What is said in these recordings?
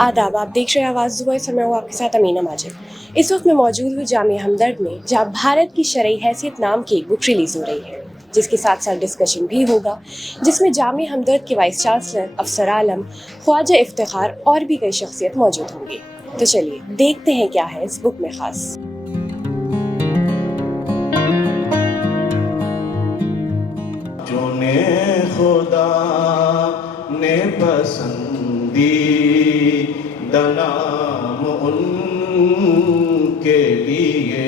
आदाब, आप देख रहे हैं आवाज़ ज़ुबा। इस समय हूँ आपके साथ अमीना माजिद। इस वक्त मैं मौजूद हूँ जामिया हमदर्द में, जहाँ भारत की शरई हैसियत नाम की एक बुक रिलीज़ हो रही है, जिसके साथ साथ डिस्कशन भी होगा, जिसमें जामिया हमदर्द के वाइस चांसलर अफसर आलम, ख्वाजा इफ्तिखार और भी कई शख्सियत मौजूद होंगी। तो चलिए देखते हैं क्या है इस बुक में ख़ास। जोने खुदा ने पसंदी दनाम उनके लिए।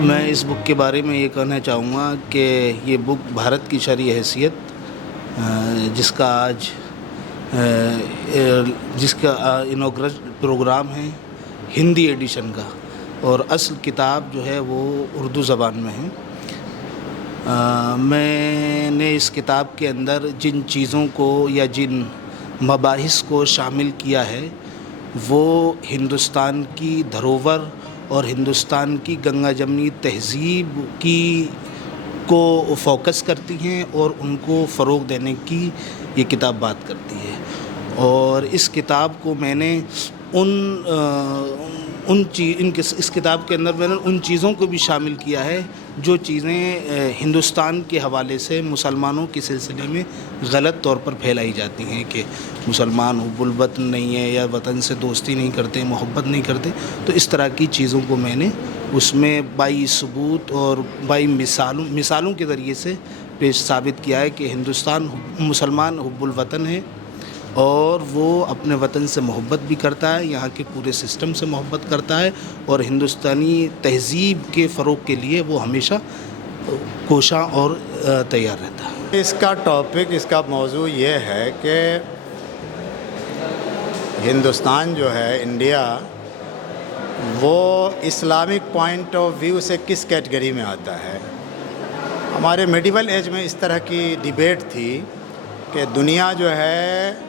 मैं इस बुक के बारे में ये कहना चाहूँगा कि ये बुक भारत की शरई हैसियत जिसका आज इनॉग्रेशन प्रोग्राम है हिंदी एडिशन का, और असल किताब जो है वो उर्दू ज़बान में है। मैंने इस किताब के अंदर जिन चीज़ों को या जिन मबाहिस को शामिल किया है वो हिंदुस्तान की धरोहर और हिंदुस्तान की गंगा जमनी तहज़ीब को फोकस करती हैं और उनको फ़रोग़ देने की ये किताब बात करती है। और इस किताब को मैंने इस किताब के अंदर मैंने उन चीज़ों को भी शामिल किया है जो चीज़ें हिंदुस्तान के हवाले से मुसलमानों के सिलसिले में गलत तौर पर फैलाई जाती हैं कि मुसलमान हुब्बुल वतन नहीं है या वतन से दोस्ती नहीं करते, मोहब्बत नहीं करते। तो इस तरह की चीज़ों को मैंने उसमें बाई सबूत और बाई मिसालों के ज़रिए से पेश साबित किया है कि हिंदुस्तान मुसलमान हुब्बुल वतन है और वो अपने वतन से मोहब्बत भी करता है, यहाँ के पूरे सिस्टम से मोहब्बत करता है और हिंदुस्तानी तहज़ीब के फ़रोग़ के लिए वो हमेशा कोशां और तैयार रहता है। इसका टॉपिक, इसका मौजू ये है कि हिंदुस्तान जो है, इंडिया, वो इस्लामिक पॉइंट ऑफ व्यू से किस कैटेगरी में आता है। हमारे मिडिवल एज में इस तरह की डिबेट थी कि दुनिया जो है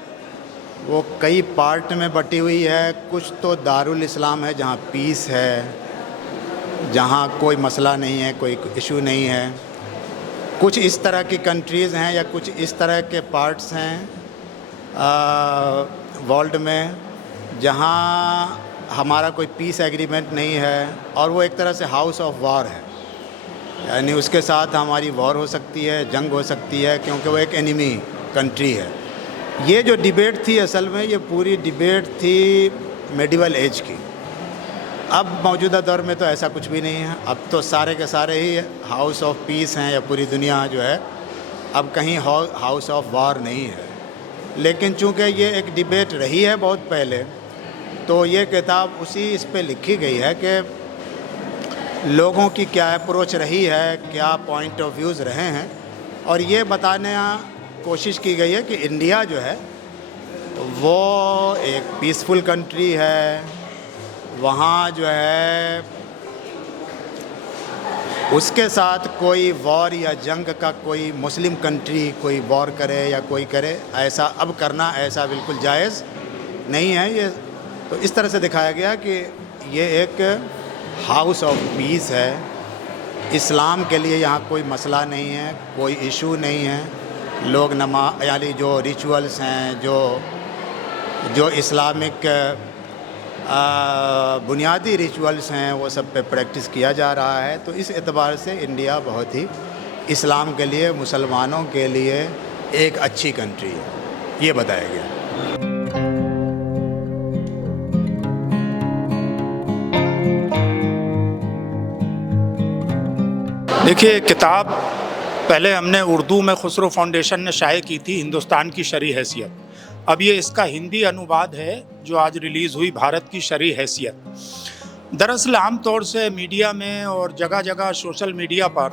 वो कई पार्ट में बटी हुई है। कुछ तो दारुल इस्लाम है जहाँ पीस है, जहाँ कोई मसला नहीं है, कोई इशू नहीं है। कुछ इस तरह की कंट्रीज़ हैं या कुछ इस तरह के पार्ट्स हैं वर्ल्ड में जहाँ हमारा कोई पीस एग्रीमेंट नहीं है और वो एक तरह से हाउस ऑफ वॉर है, यानी उसके साथ हमारी वॉर हो सकती है, जंग हो सकती है, क्योंकि वो एक एनिमी कंट्री है। ये जो डिबेट थी असल में ये पूरी डिबेट थी मिडिवल एज की। अब मौजूदा दौर में तो ऐसा कुछ भी नहीं है। अब तो सारे के सारे ही हाउस ऑफ पीस हैं, या पूरी दुनिया जो है अब कहीं हाउस ऑफ वॉर नहीं है। लेकिन चूँकि ये एक डिबेट रही है बहुत पहले, तो ये किताब उसी इस पे लिखी गई है कि लोगों की क्या अप्रोच रही है, क्या पॉइंट ऑफ व्यूज़ रहे हैं, और ये बताने कोशिश की गई है कि इंडिया जो है वो एक पीसफुल कंट्री है। वहाँ जो है उसके साथ कोई वॉर या जंग का, कोई मुस्लिम कंट्री कोई वॉर करे या कोई करे, ऐसा अब करना ऐसा बिल्कुल जायज़ नहीं है। ये तो इस तरह से दिखाया गया कि ये एक हाउस ऑफ पीस है। इस्लाम के लिए यहाँ कोई मसला नहीं है, कोई इशू नहीं है। लोग यानी जो रिचुअल्स हैं, जो इस्लामिक बुनियादी रिचुअल्स हैं, वो सब पे प्रैक्टिस किया जा रहा है। तो इस एतबार से इंडिया बहुत ही इस्लाम के लिए, मुसलमानों के लिए एक अच्छी कंट्री है, ये बताया गया। देखिए, किताब पहले हमने उर्दू में खुसरो फाउंडेशन ने शाये की थी, हिंदुस्तान की शरई हैसियत। अब ये इसका हिंदी अनुवाद है जो आज रिलीज़ हुई, भारत की शरई हैसियत। दरअसल आम तौर से मीडिया में और जगह जगह सोशल मीडिया पर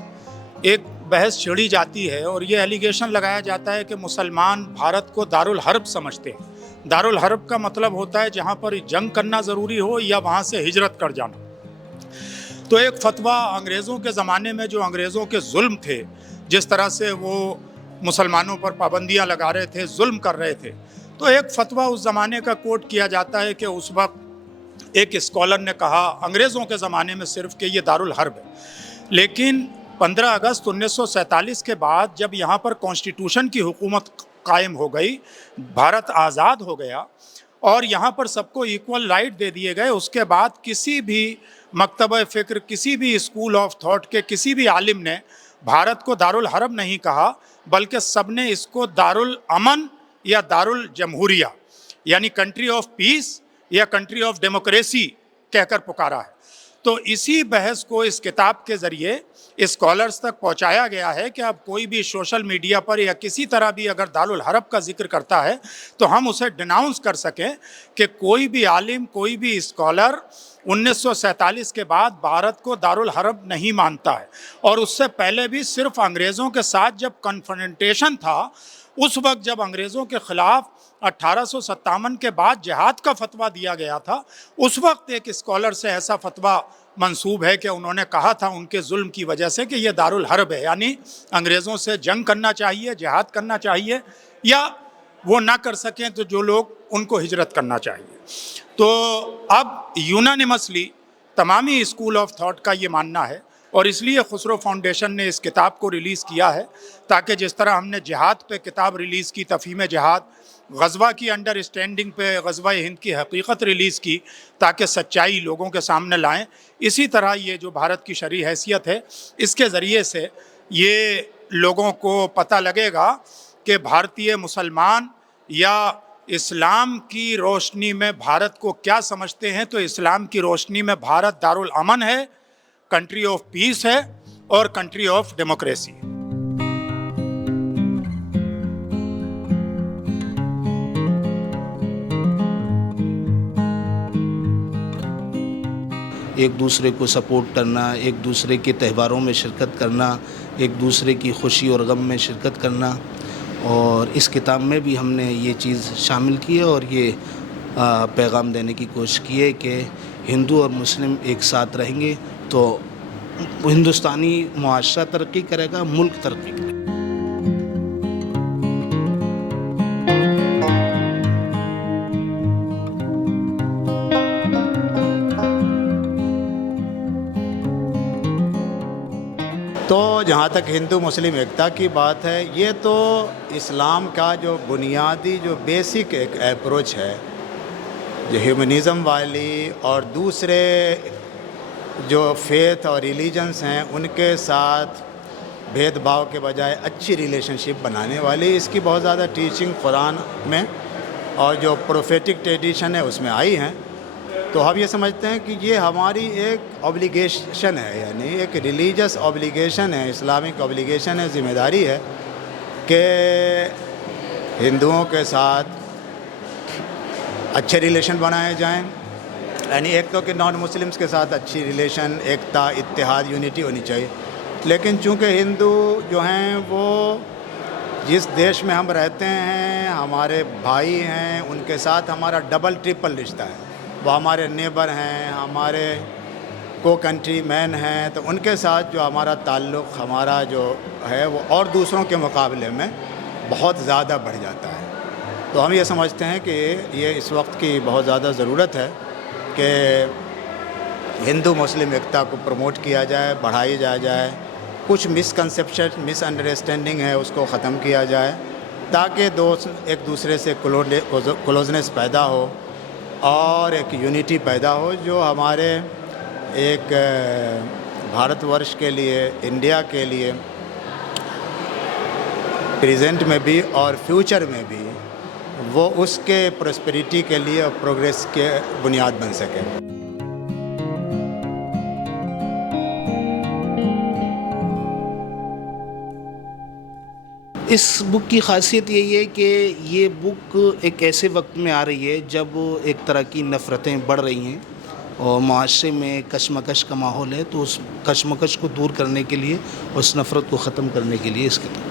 एक बहस छेड़ी जाती है और ये एलिगेशन लगाया जाता है कि मुसलमान भारत को दारुल हर्ब समझते हैं। दारुल हर्ब का मतलब होता है जहाँ पर जंग करना ज़रूरी हो या वहाँ से हिजरत कर जाना। तो एक फतवा अंग्रेज़ों के ज़माने में, जो अंग्रेज़ों के जुल्म थे, जिस तरह से वो मुसलमानों पर पाबंदियां लगा रहे थे, जुल्म कर रहे थे, तो एक फतवा उस ज़माने का कोट किया जाता है कि उस वक्त एक स्कॉलर ने कहा अंग्रेज़ों के ज़माने में सिर्फ कि ये दारुल हर्ब है। लेकिन 15 अगस्त 1947 के बाद जब यहाँ पर कॉन्स्टिट्यूशन की हुकूमत कायम हो गई, भारत आज़ाद हो गया और यहाँ पर सबको इक्वल राइट दे दिए गए, उसके बाद किसी भी मकतब फ़िक्र, किसी भी स्कूल ऑफ थॉट के किसी भी आलिम ने भारत को दारुल हरब नहीं कहा, बल्कि सब ने इसको दारुल अमन या दारुल जमहूरिया यानी कंट्री ऑफ पीस या कंट्री ऑफ डेमोक्रेसी कहकर पुकारा है। तो इसी बहस को इस किताब के ज़रिए स्कॉलर्स तक पहुंचाया गया है कि अब कोई भी सोशल मीडिया पर या किसी तरह भी अगर दारुल हरब का जिक्र करता है तो हम उसे डिनाउंस कर सकें कि कोई भी आलिम, कोई भी स्कॉलर 1947 के बाद भारत को दारुल हरब नहीं मानता है। और उससे पहले भी सिर्फ अंग्रेज़ों के साथ जब कन्फ्रंटेशन था, उस वक्त जब अंग्रेज़ों के ख़िलाफ़ 1857 के बाद जिहाद का फतवा दिया गया था, उस वक्त एक स्कॉलर से ऐसा फतवा मंसूब है कि उन्होंने कहा था उनके जुल्म की वजह से कि ये दारुल हरब है, यानी अंग्रेज़ों से जंग करना चाहिए, जिहाद करना चाहिए, या वो ना कर सकें तो जो लोग उनको हिजरत करना चाहिए। तो अब यूनानिमसली तमामी स्कूल ऑफ थॉट का ये मानना है और इसलिए खुसरो फाउंडेशन ने इस किताब को रिलीज़ किया है, ताकि जिस तरह हमने जिहाद पे किताब रिलीज़ की, तफ़हीम जिहाद, ग़ज़वा की अंडरस्टैंडिंग पे ग़ज़वा हिंद की हकीकत रिलीज़ की ताकि सच्चाई लोगों के सामने लाएं, इसी तरह ये जो भारत की शरई हैसियत है, इसके ज़रिए से ये लोगों को पता लगेगा कि भारतीय मुसलमान या इस्लाम की रोशनी में भारत को क्या समझते हैं। तो इस्लाम की रोशनी में भारत दारुल अमन है, कंट्री ऑफ पीस है और कंट्री ऑफ डेमोक्रेसी। एक दूसरे को सपोर्ट करना, एक दूसरे के त्योहारों में शिरकत करना, एक दूसरे की खुशी और गम में शिरकत करना, और इस किताब में भी हमने ये चीज़ शामिल की है और ये पैगाम देने की कोशिश की है कि हिंदू और मुस्लिम एक साथ रहेंगे तो हिंदुस्तानी मुआशरा तरक्की करेगा, मुल्क तरक्की करेगा। तो जहाँ तक हिंदू मुस्लिम एकता की बात है, ये तो इस्लाम का जो बुनियादी जो बेसिक एक अप्रोच है, जो ह्यूमनिज़म वाली और दूसरे जो फेथ और रिलीजन्स हैं उनके साथ भेदभाव के बजाय अच्छी रिलेशनशिप बनाने वाली, इसकी बहुत ज़्यादा टीचिंग कुरान में और जो प्रोफेटिक ट्रेडिशन है उसमें आई हैं। तो हम ये समझते हैं कि ये हमारी एक ऑब्लिगेशन है, यानी एक रिलीजियस ऑब्लिगेशन है, इस्लामिक ऑब्लिगेशन है, ज़िम्मेदारी है कि हिंदुओं के साथ अच्छे रिलेशन बनाए जाएं, यानी एक तो कि नॉन मुस्लिम्स के साथ अच्छी रिलेशन, एकता, इत्तेहाद, यूनिटी होनी चाहिए। लेकिन चूँकि हिंदू जो हैं वो जिस देश में हम रहते हैं, हमारे भाई हैं, उनके साथ हमारा डबल ट्रिपल रिश्ता है। वो हमारे नेबर हैं, हमारे को कंट्री मैन हैं, तो उनके साथ जो हमारा ताल्लुक़ हमारा जो है वो और दूसरों के मुकाबले में बहुत ज़्यादा बढ़ जाता है। तो हम ये समझते हैं कि ये इस वक्त की बहुत ज़्यादा ज़रूरत है कि हिंदू मुस्लिम एकता को प्रमोट किया जाए, बढ़ाई जाए, कुछ मिसकंसेप्शन, मिसअंडरस्टैंडिंग है उसको ख़त्म किया जाए, ताकि दोस्त एक दूसरे से क्लोजनेस पैदा हो और एक यूनिटी पैदा हो, जो हमारे एक भारतवर्ष के लिए, इंडिया के लिए प्रेजेंट में भी और फ्यूचर में भी वो उसके प्रॉस्पेरिटी के लिए और प्रोग्रेस के बुनियाद बन सके। इस बुक की ख़ासियत यही है कि ये बुक एक ऐसे वक्त में आ रही है जब एक तरह की नफ़रतें बढ़ रही हैं और माशरे में कशमकश का माहौल है, तो उस कशमकश को दूर करने के लिए, उस नफ़रत को ख़त्म करने के लिए इस किताब